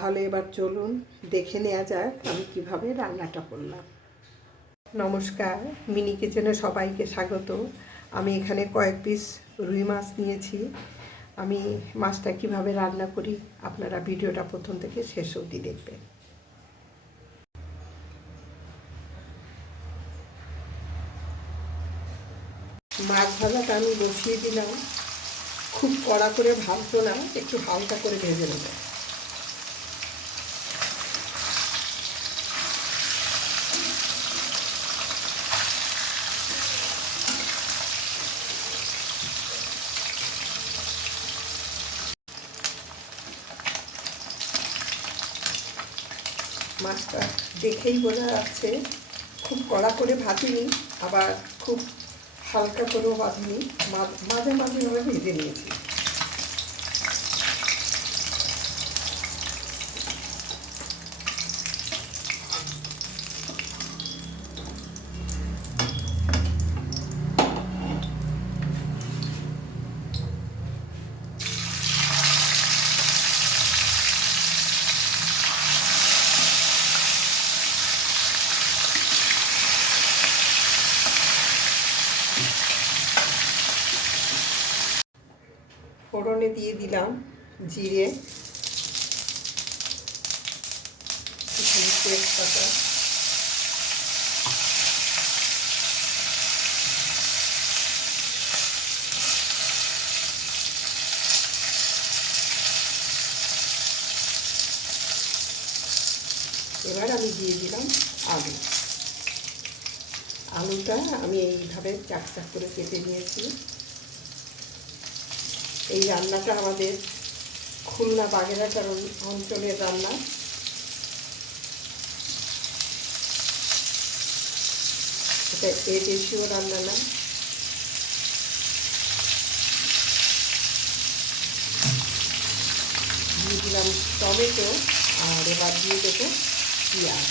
তাহলে এবার চলুন দেখে নেওয়া যাক আমি কীভাবে রান্নাটা করলাম। নমস্কার, মিনি কিচেনে সবাইকে স্বাগত। আমি এখানে কয়েক পিস রুই মাছ নিয়েছি। আমি মাছটা কীভাবে রান্না করি আপনারা ভিডিওটা প্রথম থেকে শেষ অবধি দেখবেন। মাছ ভাজাটা আমি বসিয়ে দিলাম। খুব কড়া করে ভাজবো না, একটু হালকা করে ভেজে নেব। মাছটা দেখেই বোঝা যাচ্ছে খুব কড়া করে ভাজিনি, আবার খুব হালকা করেও ভাজিনি, মাঝে মাঝে ভাবে ভেজে নিয়েছি। ফোড়নে দিয়ে দিলাম জিরে। তেজপাতা এবার আমি দিয়ে দিলাম আলু। আলুটা আমি এইভাবে চাক চাক করে কেটে নিয়েছি। এই রান্নাটা আমাদের খুলনা বাগেরহাটার অঞ্চলের রান্না। এটা এ দেশীয় রান্না না। দিয়ে দিলাম টমেটো আর এবার দিয়ে দেবো পেঁয়াজ।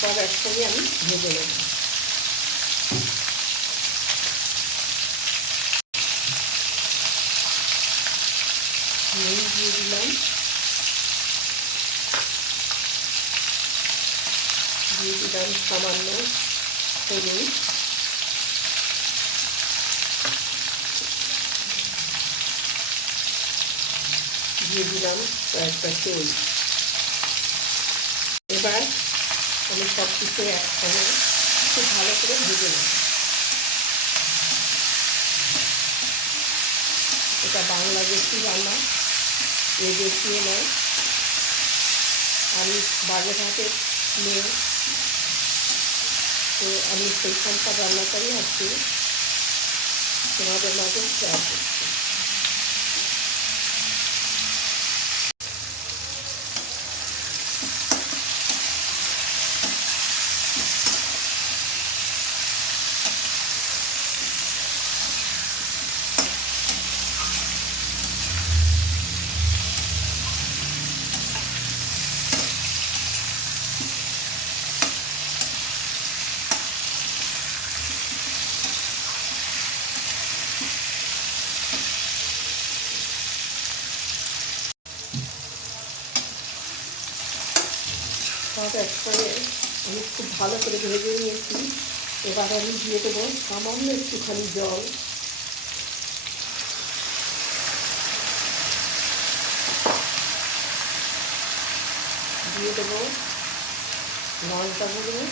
সব একসঙ্গে আমি ভেজে নেব। দিয়ে দিলাম। দিয়ে দিলাম সামান্য হলুদ। দিয়ে দিলাম কয়েকটা তেল। এবার আমি সব কিছু একসঙ্গে খুব ভালো করে ভেজে নেব। এটা বাংলাদেশি রান্না। এ নেয়। আমি বাগেরহাটের মেয়ে তো আমি সেইখানটা রান্না করি আজকে। তোমাদের মাঝে শেয়ার সব একসঙ্গে আমি খুব ভালো করে ভেজে নিয়েছি। এবার আমি দিয়ে দেবো সামান্য একটুখানি জল। দিয়ে দেবো লঙ্কা গুঁড়ো।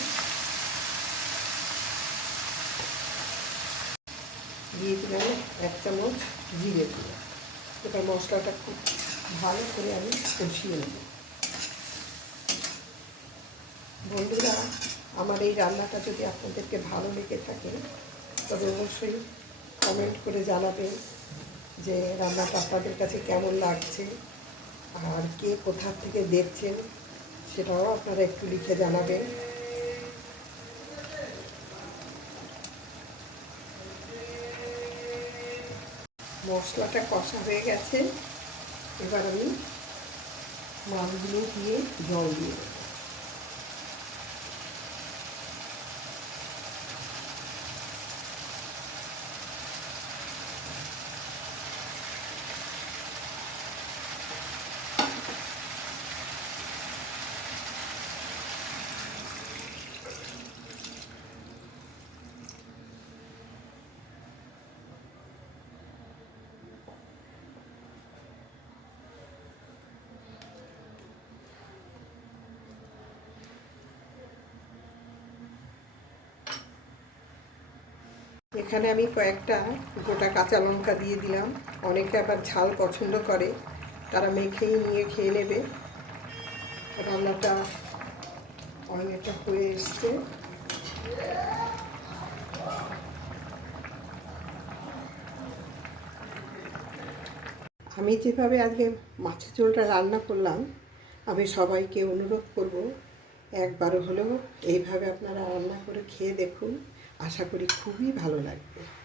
দিয়ে দিলাম এক চামচ জিরে গুঁড়ো। এবার মশলাটা খুব ভালো করে আমি কষিয়ে নেব। বন্ধুরা, আমার এই রান্নাটা যদি আপনাদেরকে ভালো লেগে থাকে, তবে অবশ্যই কমেন্ট করে জানাবেন যে রান্নাটা আপনাদের কাছে কেমন লাগছে আর কে কোথা থেকে দেখছেন সেটাও আপনারা একটু লিখে জানাবেন। মশলাটা কষা হয়ে গেছে। এবার আমি মাছগুলো দিয়ে জল দিয়ে দেবো। এখানে আমি কয়েকটা গোটা কাঁচা লঙ্কা দিয়ে দিলাম। অনেকে আবার ঝাল পছন্দ করে, তারা মেখেই নিয়ে খেয়ে নেবে। রান্নাটা অনেকটা হয়ে এসছে। আমি যেভাবে আজকে মাছের ঝোলটা রান্না করলাম, আমি সবাইকে অনুরোধ করব, একবারও হলেও এইভাবে আপনারা রান্না করে খেয়ে দেখুন। আশা করি খুবই ভালো লাগবে।